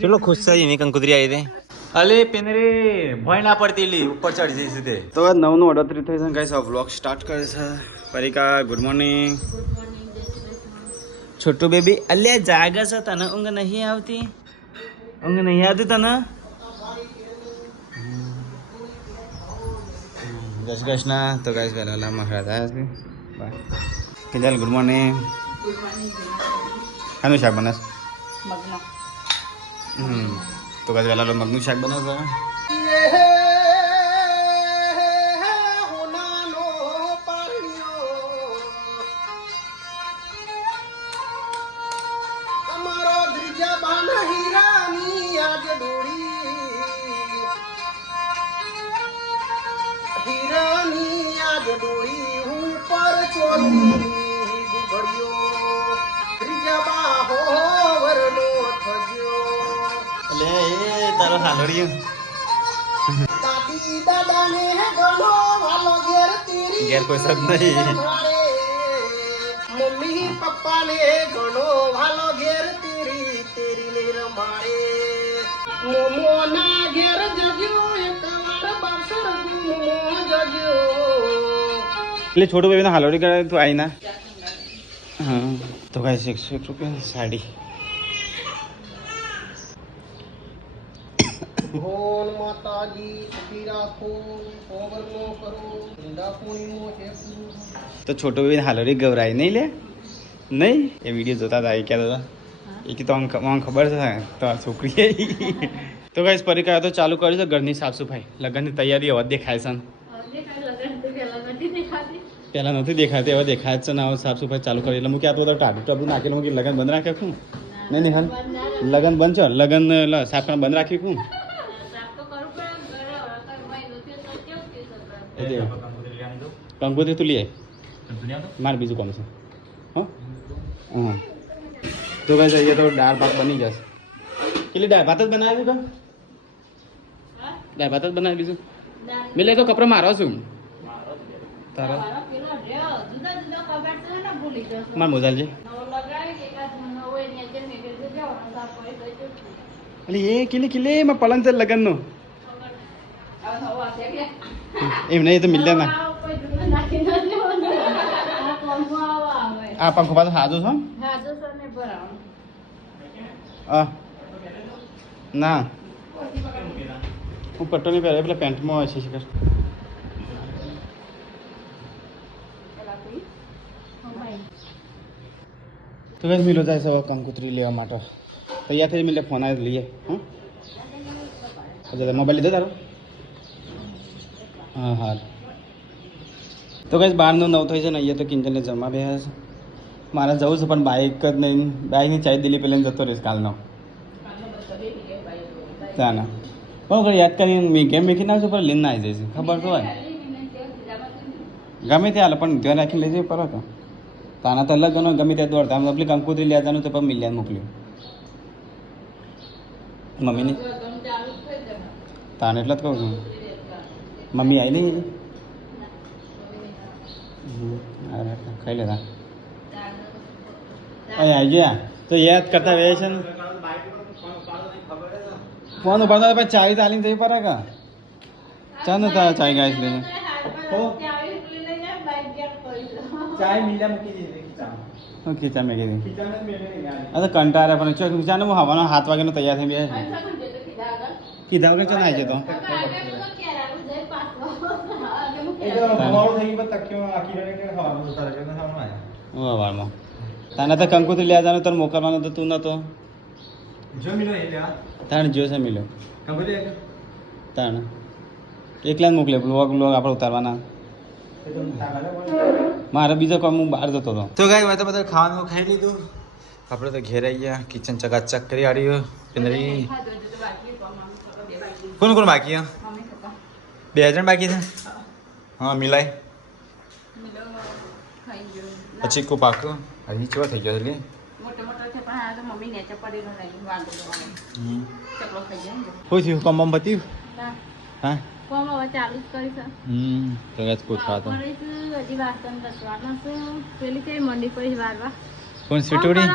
चलो खुश था ये कंकुतरी आई थे अले पेनरे भय ना पड़ती ली ऊपर चढ़ जई सीधे तो 9:38 થઈ છે ગાઈસ આ વ્લોગ સ્ટાર્ટ કરે છે પરિકા ગુડ મોર્નિંગ छोटू बेबी अल्યા જાગે છે તને ઊંઘ નહીં આવતી તને જય શ્રી કૃષ્ણ તો ગાઈસ વેલા મહારાજ છે બાય કિંજલ ગુડ મોર્નિંગ ખાનું શાક બનાસ મગનો તો ગાઈસ વેલા મગનું શાક બનાસ તારો હાલડ્યો ઘેર કોઈ સદ નહીં મમ્મી પપ્પા ને ઘણો ભાલો ઘેર તેરી ને રમાડે મોમો ના ઘેર જજો એકવાર બાસર મોમો જજો એટલે છોટું બેબી ના હાલડી કરે તું આઈ ના હા તો ગાઈસ 101 રૂપિયા સાડી ભોન માતાજી સતી રાખો ઓવર નો કરો ઈંડા કોણી મો હેપુ તો છોટો બેબી હાલડી ગવરાય નહીં લે નહીં એ વિડિયો જોતા હતા એ કહેતા હતા એ કે તો મને ખબર છે તો છોકરી તો ગાઈસ પરિકા તો ચાલુ કરી છે ઘરની સાફ સફાઈ લગનની તૈયારી હવે દેખાય છે પહેલા નથી દેખાતી હવે દેખાય છે ને હવે સાફ સફાઈ ચાલુ કરી એટલે હું ક્યાં તો ટાટું ટાબું નાખેલું કે લગન બંધ રાખ્યા છું નહીં હાલ લગન બંધ છે લગન સાફ કરવા બંધ રાખ્યું છું કંકોત્રી તું લઈ મારે બીજું કામ છે હા તો ગાઈસ અહીંયા તો દાળ ભાત બની જશે કેટલી દાળ ભાત જ બનાવ્યું કે દાળ ભાત જ બનાવી બીજું મેં તો કપડો મારો છું તારા માર મોજાલજી અરે એ કિલે માં પલંગ છે લગનનો એમ નહીં તો મિલ્યા ના આ પંખો પાછો હાજો છો ના હું પટ્ટો નહીં પહેરે પેલા પેન્ટમાં હોય છે શિખર તો બસ મિલો જાય છે કંકોત્રી લેવા માટે તૈયાર થઈ મિલે ફોન આવી લઈએ હા અચ્છા મોબાઈલ લીધો તારો હા હાલ તો કઈ 12:09 થઈ છે ને અહીંયા તો કિંજલને જમવા બેહ્યા છે મારે જવું છે પણ બાઇક જ નહીં બાઇકની ચાવી દિલ્હી પહેલાં જતો રહીશ કાલનો ત્યાં ના બહુ યાદ કરીને મેં ગેમ મેખી નાખશું પણ લઈને ના આવી જઈશ ખબર તો હોય ગમે ત્યાં પણ ધ્યાન રાખીને લઈ જઈએ પર હતો તાના તો અલગ ગણો ગમે ત્યાં દોડતા આમ પેલી કંકોત્રી લેવા જવાનું તો પણ મિલ્યા મોકલ્યું મમ્મીને તાને એટલે જ કહું છું મમ્મી આવી નહીં ખાઈ લેતા અહીં આવી ગયા તો યાદ કરતા રહે છે ને ફોન ઉપાડતા પછી ચાવી તાલીમ જઈ પડે કા ચાલ ને તારા ચાય ગાઈસ લઈને ચાય મિલા મૂકી દીધી ખીચા મેં કીધી અરે કંટાળે પણ ખીચાને હું હવાનો 7 વાગ્યાનો તૈયાર થઈ ગયા કીધા વગર ચાલ આવી જતો વારમાં તને તો કંકોત્રી લેવા જવાનું તને મોકલવાનો તો તું નતો તાણ જો છે મિલ્યો તાણ એકલા જ મોકલે બ્લોગ આપણે ઉતારવાના મારે બીજો કામ હું બહાર જતો હતો તો ગાય વાત બધા ખાવાનું ખાઈ લીધું આપણે તો ઘેર આવી ગયા કિચન ચકાચક કરી આડ્યું પિંદરી કોણ કોણ બાકી 2 જણ બાકી છે હા મિલાય પછી કો પાક હજી કેવા થઈ ગયા એટલે શું થયું કમ બમ પત્યું હા કોમ હવે ચાલુ જ કરી છે તો જ પૂછવા તો હજી વાસણ ઘસવાના છે પેલી કઈ મંડી પર વારવા કોણ સિટોડી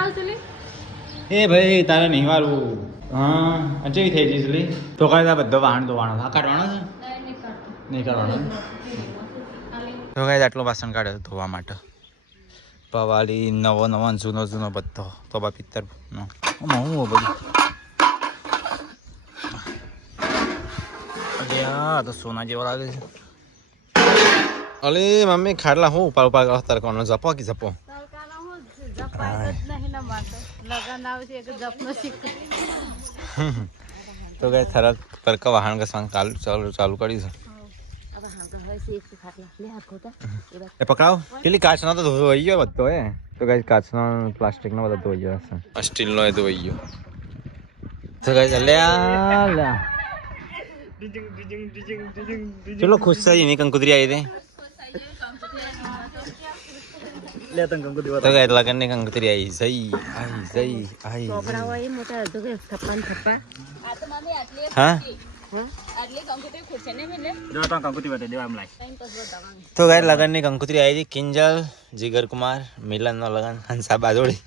એ ભાઈ તારે નહીં વાળવું હા અચેવી થઈ જઈશ લી તો કાંઈ તાર બધો વાહન ધોવાનો આ કાઢવાનો છે નહીં કાઢવાનો તો કાંઈ આટલો વાસણ કાઢ્યો ધોવા માટે પવાલી નવો જૂનો બધો તો બા પિત્તરનો હું બધું અરે તો સોના જેવો લાગે છે અલે મમ્મી ખાટલા હું ઉપાડ તારે કોનો જપો કે જપો તો કઈ થરક પરક વાહન ઘસવાનું ચાલુ કર્યું છે પકડાવ પેલી કાચનો તો ધોઈ ગયો બધો હે તો કઈ કાચનો પ્લાસ્ટિક નો બધો ધોઈ ગયો હશે સ્ટીલ નો ધોઈ ગયો તો કઈ લ્યા ચલો ખુશ થઈ એની કંકુતરી આવી હતી તો કઈ લગન ની કંકુતરી આવી હા તો ગાય લગન ની કંકુતરી આવી હતી કિંજલ જીગર કુમાર મિલન નો લગન હંસા બાજોડી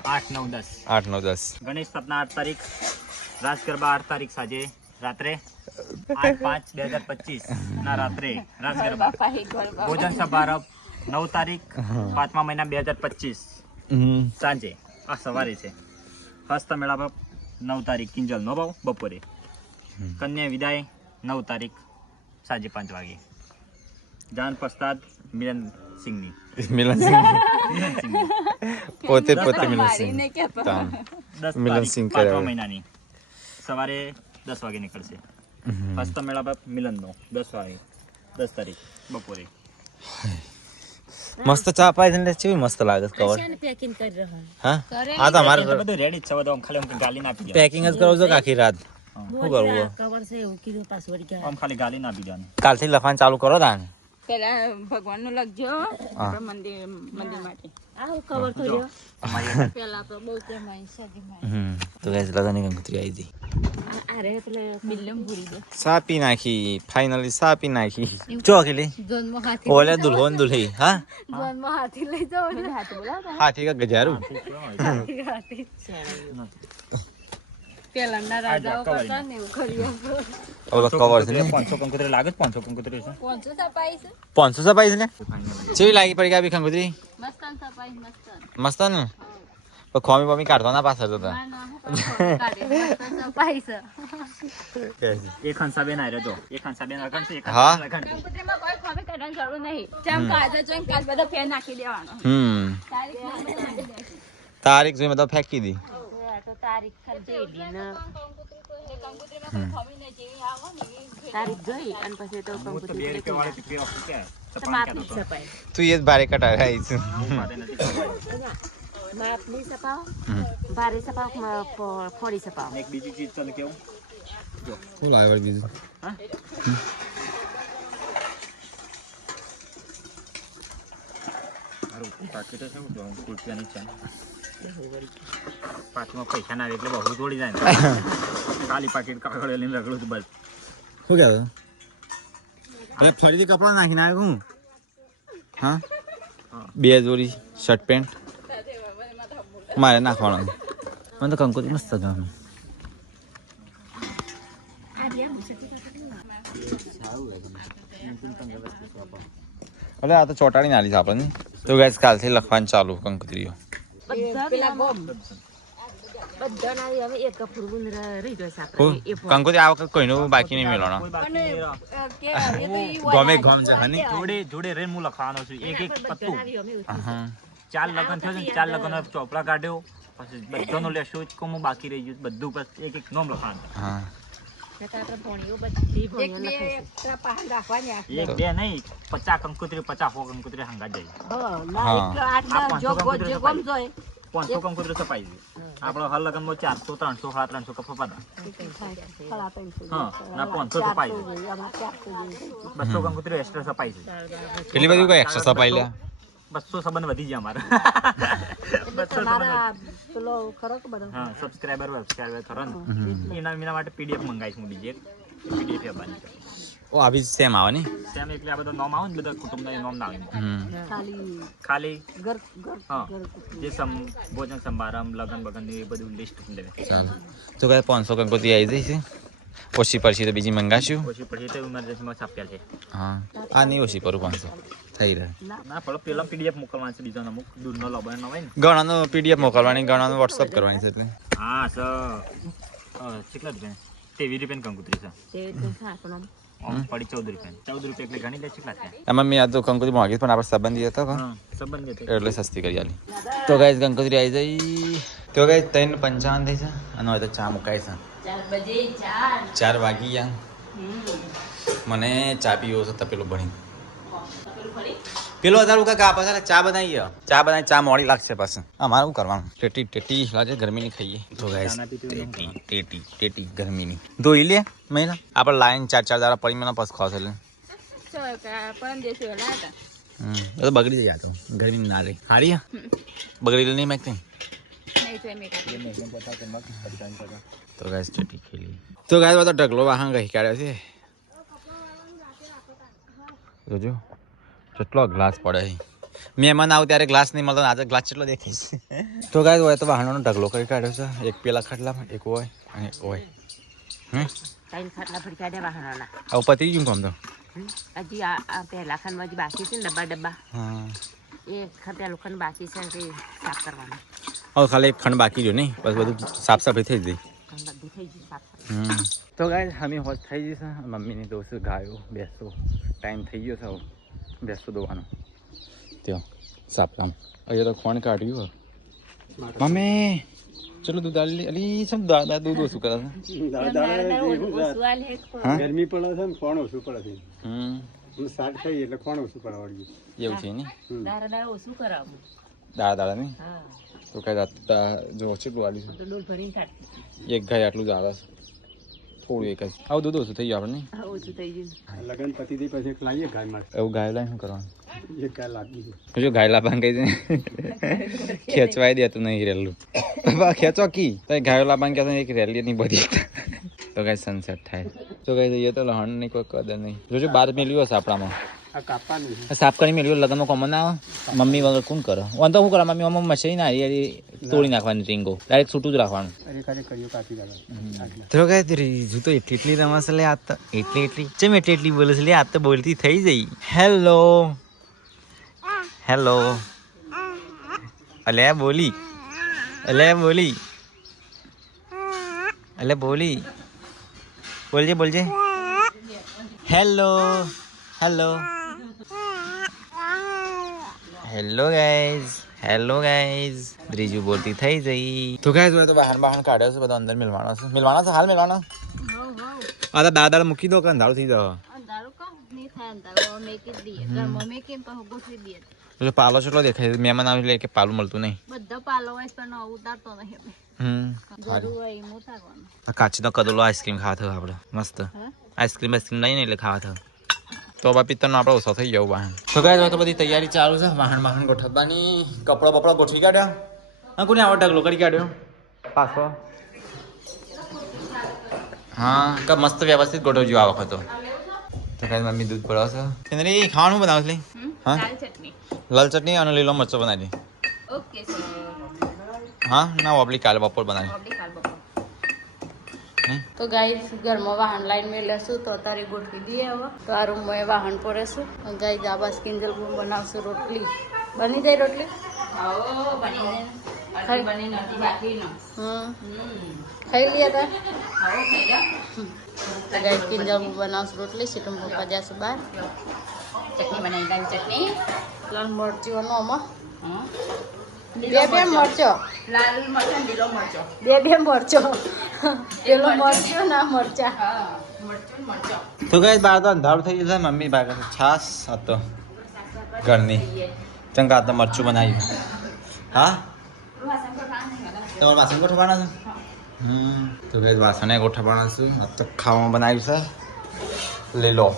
8, 9, 10 ગણેશ સ્થાપના 8 તારીખ રાસ ગરબા 8 તારીખ સાંજે રાત્રે 8/5/2025 ના રાત્રે રાસ ગરબા ભોજન સમારંભ 9 તારીખ 5મા મહિના 2025 સાંજે આ સવારે છે હસ્ત મેળાપ 9 તારીખ કિંજલ નો ભાવ બપોરે કન્યા વિદાય 9 તારીખ સાંજે 5 વાગે જાન પસ્તાદ મિલન સિંહની પોતે મિલન સિંહ મિલન સિંહ 5મા મહિનાની સવારે 10 વાગે નીકળશે હસ્ત મેળાપ મિલનનો 10 વાગે 10 તારીખ બપોરે મસ્ત ચા પાઈ ને કેવી મસ્ત લાગે કવર પેકિંગ કરી રહ્યો હા આ તો અમારે બધું રેડી જ છે બધું ખાલી અમને ગાલી ના આપી પેકિંગ જ કરો છો કે આખી રાત શું કરવું કવર છે એવું કીધું પાસવર્ડ ગયા આમ ખાલી ગાલી ના આપી દેવાની કાલથી લખવાનું ચાલુ કરો તાન પેલા ભગવાન નું લખજો મંદિર માટે આવું કવર કર્યો પેલા તો બહુ કેમાય સજીમાં તો ગાઈસ લગનની કંકુતરી આવી હતી અરે પેલે બિલ્લમ ભૂરી દે સાપી નાખી ફાઇનલી સાપી નાખી જો અકેલી જોન્મ હાથી ઓલે દુલ્હન દુલ્હી હા જોન્મ હાથી લઈ જાવ ને હાથી બોલાવતા હાથી કા ગજારું હાથી પેલા ના રાજાઓ કરતા ને એવું કર્યું ઓલો કવર છે ને 500 કંકોત્રી લાગે 500 કંકોત્રી છે 500 સપાઈ છે 500 સપાઈ છે ને કેવી લાગી પડી ગાબી કંકુતરી મસ્તાન સપાઈ મસ્તાન મસ્ત ને પણ ખોમી બમી કાઢતો ના પાછળ જતા ના ના કાઢે મસ્તાન સપાઈ છે એક હંસાબેન આયરો જો એક હંસાબેન લગન છે એક હા. હંસાબેન લગન છે કંપુતરીમાં કોઈ ખોમી કાઢવાની જરૂર નહીં જેમ કાજે જોઈને કાજ બધો ફેર નાખી દેવાનો તારીખ જોઈ મતલબ ફેંકી દી તો તારીખ ખાલી જોઈ ને કંપુતરીમાં કોઈ ખોમી નહીં જેવી આવો ને તારીખ જોઈ અને પછી તો હું તો 2 રૂપિયા વાળી પીપી ઓફ કે માપની સપાઈ તું એ જ ભારે કટાવી આવી છે માપની સપાવ ભારે સપાવ ફોડી સપાવ એક બીજી ચીજ તને કેવું શું લાવે બીજું મારું પાકીટ છે હું રૂપિયાની છે પાકીટમાં પૈસા ના આવે એટલે બહુ દોડી જાય ને ખાલી પાકીટ કાગળ લઈને રગડું બસ શું કહેતો અરે ફરીથી કપડાં નાખીને આવ્યો હું હા 2 જોડી શર્ટ પેન્ટ મારે નાખવાનું મને તો કંકોત્રી મસ્ત ગમે અરે આ તો ચોટાડી નાલી છે આપણને તો ગાઈસ કાલથી લખવાનું ચાલુ કંકોત્રીઓ બધા ના હવે એક ફૂરવું રહી ગયો છે કંકોત્રી આ વખત કોઈનું બાકી નહીં મેળવવાનું ગમે ગમ છે હની જોડે જોડે રેન હું લખવાનો છું એક એક પત્તું 4 લગન થયો છે 4 લગન ચોપડા કાઢ્યો પછી બધાનો લેશો જ કોમ બાકી રહી ગયું બધું બસ એક એક નામ લખવાનું હા એક બે નહીં 50 કંકોત્રી 50 કંકોત્રી હંગા જાય 500 કંકોત્રી સપાઈ છે આપણો હર લગનમાં 400 300 350 કપ પડા હા ના 500 સપાઈ છે 200 કંકોત્રી એક્સ્ટ્રા સપાઈ છે એટલી બધી કોઈ એક્સ્ટ્રા સપાઈ લે 200 સંબંધ વધી જાય અમારે હા સબસ્ક્રાઇબર કરો ને એના માટે પીડીએફ મંગાવીશ હું બીજી એક પીડીએફ આપવાની ઓ આવી સેમ આવે ને સેમ એટલે આ બધા નોમ આવે ને બધા કુટુંબના નોમ ના આવે ખાલી ખાલી ઘર ઘર હા ઘર જે ભોજન સમારંભ લગ્ન બગન એ બધું લિસ્ટ લેવે ચાલો તો કાંઈ 500 કંકોત્રી આવી જશે ઓછી પડશે તો બીજી મંગાશું પછી પછી તો ઇમરજન્સીમાં છાપ્યા છે હા આ નહીં ઓછી કરું 500 થઈ રહે ના પેલા પીડીએફ મોકલવાનું છે બીજો અમુક દૂધનો લબણ હોય ને ઘણાનો પીડીએફ મોકલવાની ઘણાનો વોટ્સઅપ કરવાની છે એટલે હા સર કેટલા રૂપિયા 23 રૂપિયા કંકુતરી છે તે તો સાકણો આમ પડી 14 રૂપિયા એટલે ગણી લે કેટલા થયા એમાં મેં આ તો કંકોત્રી માંગી પણ આપણે સંબંધી હતો કે હા સંબંધ છે એટલે સસ્તી કરી આલી તો ગાઈસ કંકોત્રી આવી જઈ તો ગાઈસ 3:55 થઈ છે અને હવે તો ચા મુકાય છે 4 બજે 4 4 વાગી ગયા મને ચા પીવો છે તપેલું ભણી પેલો હજાર કાકા પાછા ચા બનાવી ચા મોડી લાગશે પાછું અમારે શું કરવાનું ટેટી લાગે ગરમીની ખાઈએ તો ગાઈસ ટેટી ગરમીની ધોઈ લે મહિના આપણે લાઈન 4 દાડા પડી મને પાછું ખાવશે એટલે પરમ દિવસે વહેલા હતા. એ તો બગડી જાય તો ગરમી ના રહી હારી બગડી નહીં માગતી નહીં તો એમ એક તો ગાઈસ ટેટી ખેલી તો ગાઈસ બધો ઢગલો વાહન કહી કાઢ્યો છે જોજો કેટલો ગ્લાસ પડે મહેમાન આવ ત્યારે ગ્લાસ નહીં મળતો આજે ગ્લાસ કેટલો દેખાય છે તો ગાય હોય તો વાહનોનો ઢગલો કરી કાઢ્યો છે એક પેલા ખાટલામાં એક હોય અને એક હોય ટાઈમ ખાટલા ફરી કાઢ્યા વાહનોના આવું પતી ગયું કામ તો હજી આ પહેલા ખાનમાં હજી બાકી છે ને ડબ્બા હા એ ખાતે લોકોને બાકી છે તે સાફ કરવાનું હવે ખાલી એક ખંડ બાકી રહ્યો નહીં બસ બધું સાફ સફાઈ થઈ ગઈ બધું થઈ ગયું સાફ તો ગાય અમે હોશ થઈ જશે મમ્મીની દોસ્ત ગાયો બેસતો ટાઈમ થઈ ગયો છે હવે બેસતો દોવાનો ત્યાં સાફ કામ અહીંયા તો ખોણ કાઢ્યું મમ્મી ચલો દૂધ અલી સમ દાદા દૂધ ઓછું કરે છે ગરમી પડે છે ને કોણ ઓછું પડે છે હમ સાટ થઈ એટલે કોણ ઓછું પડે વળગ્યું એવું છે ને દાડા ઓછું કરાવું દાડા નહીં હા તો કઈ જો કેટલું આલી તો ડોલ ભરીને કાઢ એક ગાય આટલું જ આવે છે થોડું એક જ આવું દૂધ ઓછું થઈ ગયું આપણે હા ઓછું થઈ ગયું લગન પતિ થી પછી એક લાવીએ ગાય માટે એવું ગાય લાવીને શું કરવાનું એક ગાય લાવી જો ગાય લાવવાનું કહી દે ખેંચવાય દેતું નહીં રેલું ખેંચો કી તો ગાયો લાવવાનું કહેતો એક રેલી નહીં બધી તો કઈ સનસેટ થાય તો કઈ જઈએ તો લહણ નહીં કોઈ કદર નહીં જોજો બાર મેલ્યું હશે આપણામાં આ કાપવાનું સાફ કરી મેલ્યું લગ્નમાં કોમન ના આવે મમ્મી વગર કોણ કરે વાંધો શું કરે મમ્મી મમ્મી મશીન આવી તોડી નાખવાની રીંગો ડાયરેક્ટ છૂટું જ રાખવાનું અરે ખાલી કરીઓ કાપી કાઢવા તો કઈ રીજુ તો એટલી રમશે લે આ તો એટલી ચમ એટલી બોલે છે લે આ તો બોલતી થઈ જઈ હેલો અલે બોલી બોલજે હેલો ગાઈઝ ત્રીજું બોલતી થઈ જઈ તો ગાઈઝ તો બહાર કાઢ્યો છે બધો અંદર મિલવાનો છે હાલ મિલવાનો આ તો દાદા મૂકી દો કે અંધારું થઈ જાવ અંધારું કામ નહીં થાય અંધારું મેકી જ દઈએ ઘરમાં મેકીને પછી ગોઠવી દઈએ તો પાલો કેટલો દેખાય મહેમાન આવે એટલે કે પાલું મળતું નહીં બધા પાલો હોય પણ ઉતારતો નહીં જરૂર હોય એમ ઉતારવાનું કાચી નો કદલો આઈસ્ક્રીમ ખાવા થયો આપણે મસ્ત આઈસ્ક્રીમ લઈને એટલે ખાવા થયો તો બાપા પિત્તરનો આપણે ઓછો થઈ ગયો વાહન તો ગાય તો બધી તૈયારી ચાલુ છે વાહન ગોઠવવાની કપડો બપડો ગોઠવી કાઢ્યો કોને આવો ઢગલો કરી કાઢ્યો પાછો હા કે મસ્ત વ્યવસ્થિત ગોઠવજો આ વખત તો કાંઈ મમ્મી દૂધ પડાવશે કેન્દ્રી ખાવાનું બનાવશે હા દાલ ચટણી લાલ ચટણી અને લીલો મરચો બનાવી ઓકે સર હા ના ઓબલી કાલે બપોર બનાવી આપણી કાલ બપોર તો ગાઈસ ઘરમાં વાહન લાઈન મેં લેશું તો તારી ગોઠવી દઈએ હવે તો આ રૂમમાં વાહન પડેશું ગાઈસ આ બસ કિંજલ બનાવશું રોટલી બની જાય રોટલી ખાઈ લઈએ તા ગાઈસ કિંજલ બનાવશું રોટલી સીટું પપ્પા જશું બહાર ચટણી બનાવી લાવી ચટણી લાલ મરચીઓનો આમાં બે મરચો લાલ મરચો લીલો મરચો બે મરચો પેલો મરચો ના મરચા તો ગાઈસ બહાર તો અંધારું થઈ જશે મમ્મી બાર છાસ હતો ઘરની ચંગા તો મરચું બનાવ્યું હા તમારે વાસણ ગોઠવવાના છે તો ગાઈસ વાસણે ગોઠવવાના છું આ તો ખાવામાં બનાવ્યું છે લીલો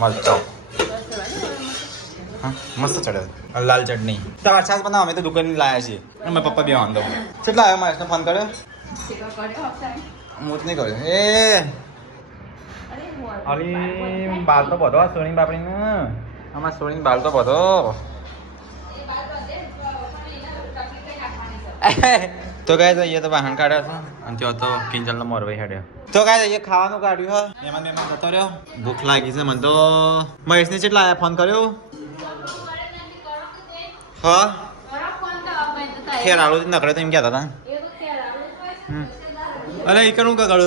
મરચો હા મસ્ત ચડે લાલ ચટણી તમારે છાસ બનાવો અમે તો દુકાન લાયા છીએ અને મારા પપ્પા બી વાંધો કેટલા આવ્યો મારે ફોન કર્યો હું જ નહીં કર્યો અલી બાલ તો બધો સોની બાપડીને આમાં સોની બાલ તો બધો તો ગાય તો અહીંયા તો વાહન કાઢ્યો છે અને ત્યાં તો કિંજલનો મોરવાઈ હેડ્યો તો ગાય અહીંયા ખાવાનું કાઢ્યું હ એમાં જતો રહ્યો ભૂખ લાગી છે મને તો મહેશને કેટલા આયા ફોન કર્યો હા ખેર આવું નકળે તો એમ કહેતા હતા અરે એ કરું કગળ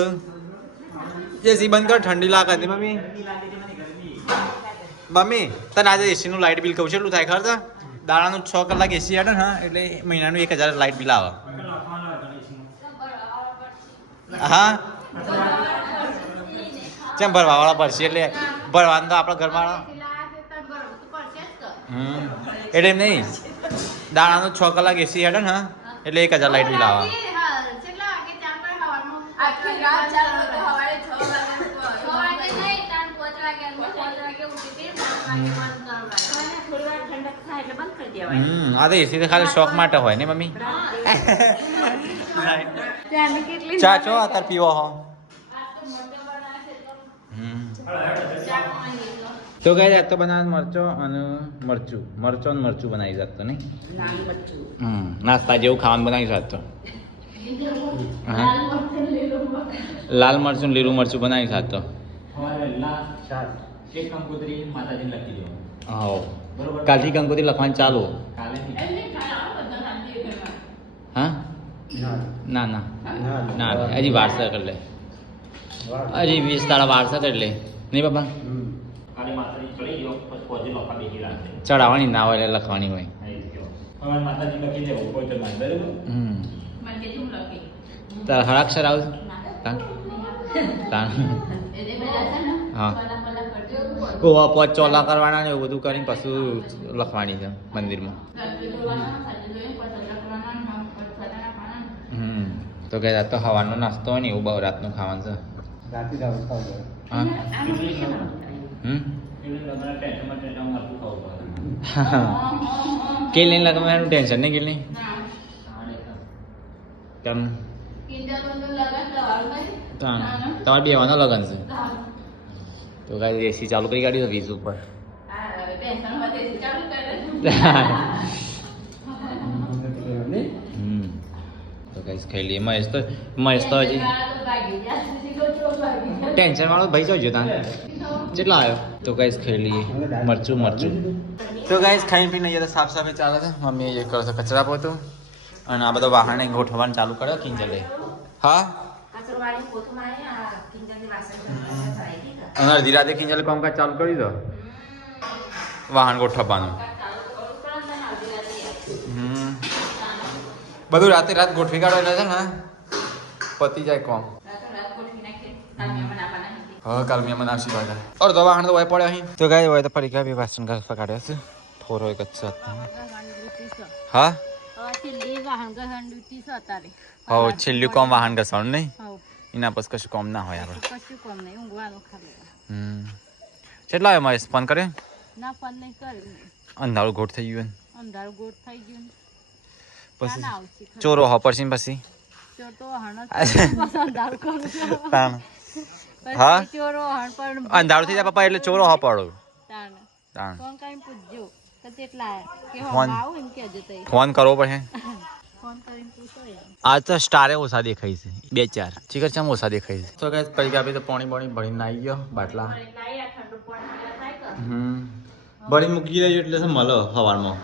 એસી બંધ કર ઠંડી લાગે છે મમ્મી મમ્મી તને આજે એસીનું લાઇટ બિલ કહું છું એટલું થાય ખબર છે દાડાનું 6 કલાક એસી હેડે ને એટલે મહિનાનું 1000 લાઇટ બિલ આવે હા કેમ ભરવાવાળા ભરશે એટલે ભરવાનું તો આપણા ઘરમાં એટલે એમ નહીં દાડાનું 6 કલાક એસી હેડે ને એટલે 1000 લાઇટ બિલ આવે આ તો એસી તો ખાલી શોખ માટે હોય ને મમ્મી ચા છો અત્યારે પીવો હો તો કઈ જાત તો બનાવ મરચો અને મરચું બનાવી જાત તો નહીં નાસ્તા જેવું ખાવાનું બનાવી જાત તો લાલ મરચું લીલું મરચું બનાવી જાત તો કાલથી કંકોત્રી લખવાનું ચાલુ હા ના ના ના હજી વારસા કરી લે હજી 20 તારા વારસા કરી લે નહીં બાપા ચડાવવાની ના હોય એટલે લખવાની હોય તારા હરાક્ષર આવ હા ઓવા પોચ ચોલા કરવાના ને એવું બધું કરીને પાછું લખવાની છે મંદિરમાં તો કે રાત તો હવાનો નાસ્તો હોય ને એવું બહુ રાતનું ખાવાનું છે હા કે લઈને લગવાનું ટેન્શન નહીં કે નહીં કેમ તમારે બેવાનો લગન છે તો કાંઈ એસી ચાલુ કરી કાઢ્યું વીજ ઉપર તો કઈ ખાઈ લઈએ મહેશ તો હજી ટેન્શન વાળો ભાઈ જોજો તાને કેટલા આવ્યો તો કઈ ખાઈ લઈએ મરચું તો ગાઈસ ખાઈને પીને અહીંયા તો સાફ સાફી ચાલે છે મમ્મી એ કરે છે કચરા પોતું અને આ બધો વાહણે ગોઠવવાનું ચાલુ કર્યો કિંજલે હા અને અડધી રાતે કિંજલે કામકાજ ચાલુ કરી દો વાહન ગોઠવવાનું બધું રાતે રાત ગોઠવી કાઢો એટલે છે ને પતી જાય કોમ હા કાલ મેં મને આવશે બાજા અડધો વાહન તો હોય પડે અહીં તો ગાય હોય તો ફરી બી વાસણ ઘર કાઢ્યા છે થોડો એક જ હા છેલ્લું કોમ વાહન ઘસવાનું નહીં એના પછી કશું કોમ ના હોય આપણે કેટલા આવ્યો મહેશ ફોન કરે અંધારું ગોઠ થઈ ગયું પછી ચોરો હપરસી પછી હા અંધારું થઈ જાય પપ્પા એટલે ચોરો હપડો ફોન કરવો પડે આજ તો સ્ટારે ઓછા દેખાય છે 2-4 ચીકર ચમ ઓછા દેખાય છે તો કઈ પૈકી આપી તો પાણી ભરીને આવી ગયો બાટલા ભરી મૂકી દઈએ એટલે છે મળો સવારમાં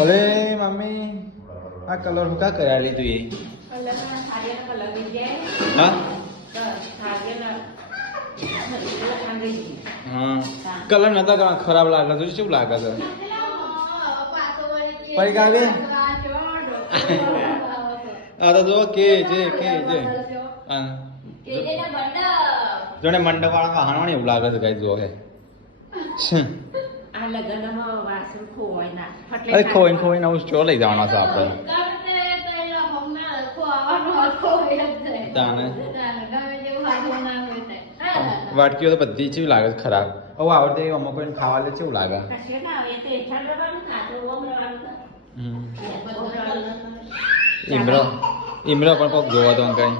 અરે મમ્મી આ કલર હું કા કરાવી લીધું કલર નતા ખરાબ લાગે છે શું લાગે છે પૈકી આ તો જો કે છે જોને મંડપ વાળા કહાણવાની એવું લાગે છે કઈ જો કે અરે ખોઈને હું ચો લઈ જવાના છે આપણે વાટકીઓ તો બધી જેવી લાગે છે ખરાબ હવે આવડે અમુક કોઈને ખાવા લે કેવું લાગે ઇમરો ઇમરો પણ કોક જોવો તો કઈ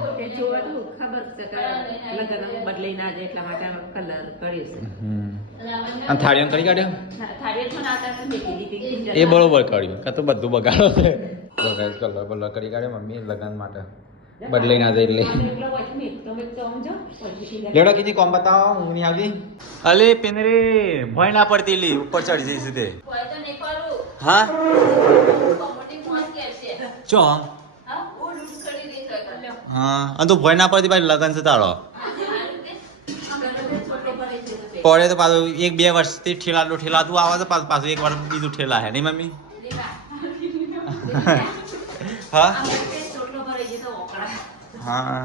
બદલાઈ ના જાય એટલા માટે કલર કરીશ. અને થાળીઓ કરી કાઢ્યો એ બરોબર કર્યું કાં તો બધું બગાડો છે કલર બલર કરી કાઢ્યો મમ્મી લગ્ન માટે બદલાઈ ના જાય એટલે લેવડો કીધી કોમ બતાવો હું નહીં આવી અલે પેનરે ભય ના પડતી લી ઉપર ચડી જઈ સીધે હા ચો હા અને તો ભય ના પડતી ભાઈ લગ્ન છે તારો પડે તો પાછું 1-2 વર્ષથી ઠેલાતું આવે તો પાછું 1 વર્ષ બીજું ઠેલા હે નહીં મમ્મી હા હા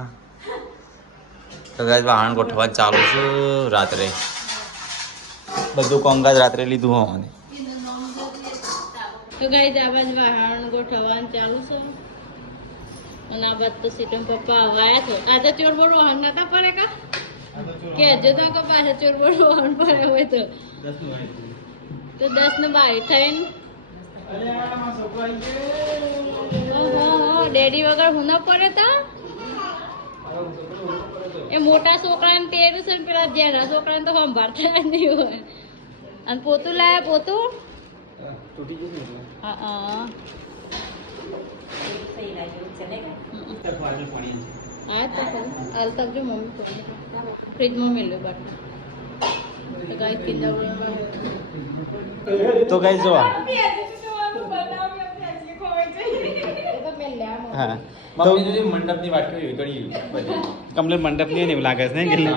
તો ગાઈસ વાહન ગોઠવવા ચાલુ છે રાત્રે બધું કોંગાજ રાત્રે લીધું હોવાનું તો ગાઈસ આ બાજુ વાહણ ગોઠવવાનું ચાલુ છે અને આ બાદ તો સીટમ પપ્પા આવ્યા તો આ તો ચોર બોર વાહન નતા પડે કા કે હજુ તો કે પાછા ચોર બોર વાહન પડે હોય તો 10 ને 12 થઈને ડેડી વગર હું ના પડે તા એ મોટા છોકરાને તેર છે ને પેલા જેના છોકરાને તો સંભાળતા નહીં હોય અને પોતું લાયા પોતું હા તો મમ્મી ફ્રીજમાં મેલ્યું બાટલા તો ગાય કીધા તો ગાઈસ જો હા તો મંડપની વાત કરી ઘણી બધી કમ્પ્લીટ મંડપની ને એવું લાગે છે ને કેટલી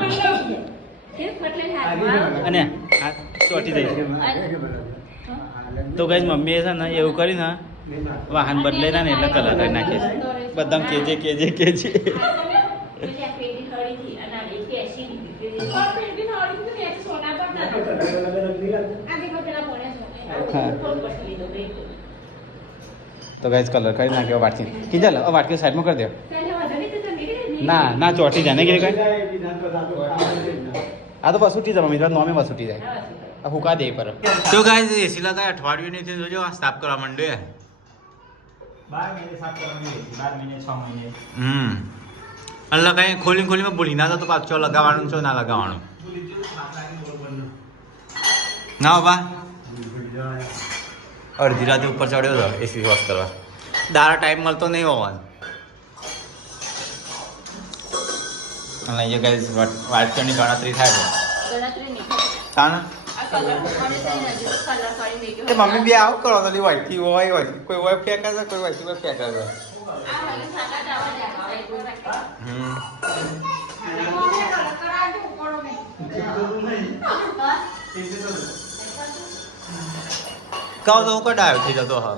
અને આ ચોટી જાય તો ગાઈસ મમ્મીએ છે ને એવું કરી ને વાહન બદલાઈ ને એટલે કલર કરી નાખે છે બધા કેજે તો ગાઈસ કલર કરી નાખ્યો વાટકી કીધા લો વાટકી સાઈડમાં કરી દો ના ચોટી જાય ને કે કઈ આ તો બસ ઉઠી જાય મમ્મી નોમે બસ ઉઠી જાય આ હુકા દે પર તો ગાઈસ એસી લગાય અઠવાડિયું નહીં થયું જોજો સાફ કરવા માંડ્યો 12 મહિને સાફ કરવાની હતી 12 મહિને 6 મહિને એટલે કઈ ખોલીમાં ભૂલી ના તો પાછો લગાવવાનું છો ના લગાવવાનું ના બાબા અડધી રાતે ઉપર ચડ્યો હતો એસી વોશ કરવા દારા ટાઈમ મળતો નહીં હોવાનો અને અહીંયા ગાઈસ વાટકીની ગણતરી થાય છે મમ્મી બી આવું કરો તો વાઈથી હોય કોઈ હોય ફેંકા છે કોઈ વાઈથી હોય ફેંકા છે કહો તો હું કડાયો થઈ જતો હા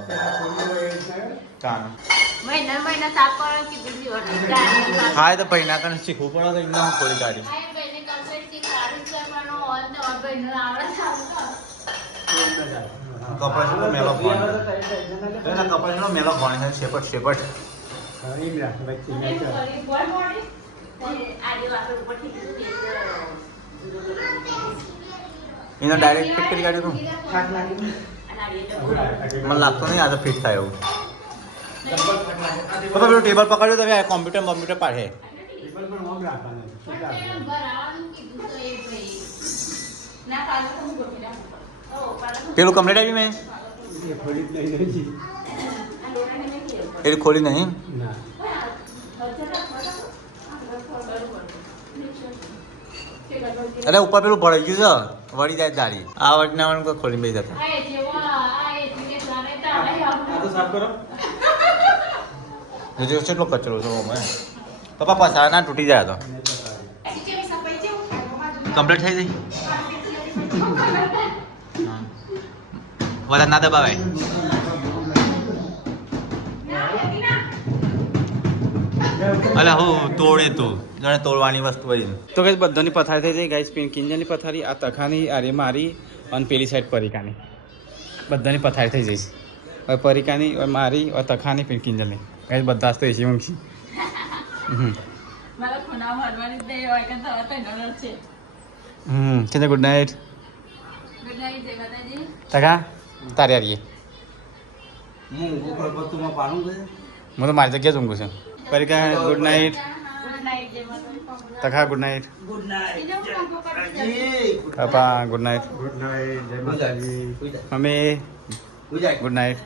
મહિના સાફ કરો કે બીજી વાર હા તો પૈના કને શીખવું પડે તો એમને હું ખોલી કાઢી કપડા મેલો ભણ છે શેપટ એને ડાયરેક્ટ ફિટ કરી કાઢ્યું મને લાગતો નહીં આજે ફિટ થાય એવું તો પેલું ટેબલ પકડ્યું તો કોમ્પ્યુટર પાડે પેલું કમ્પ્લીટ આવ્યું મેં એ ખોલી નહીં અરે ઉપર પેલું ભરાઈ ગયું છે વળી જાય દાડી આ વટના કોઈ ખોલી બે જતા કેટલો કચરો છે પપ્પા પસાર ના તૂટી જાય તો કમ્પ્લીટ થઈ જાય વધારે ના દબાવાય અલા હું તોડે તું જાણે તોડવાની વસ્તુ હોય તો કઈ બધાની પથારી થઈ જાય ગાઈસ કિંજલની પથારી આ તખાની અરે મારી અને પેલી સાઈડ પરિકાની બધાની પથારી થઈ જાય હવે પરિકાની મારી તખાની પેલી કિંજલની ગાઈસ બધા તો એસી ઊંઘી છે ગુડ નાઇટ તખા તારે આવીએ હું તો મારી જગ્યાએ જ ઊંઘું છું પરિકા ગુડ નાઇટ તખા ગુડ નાઇટ પાપા ગુડ નાઇટ ગુડ નાઇટ જય માતાજી મમ્મી ગુડ નાઇટ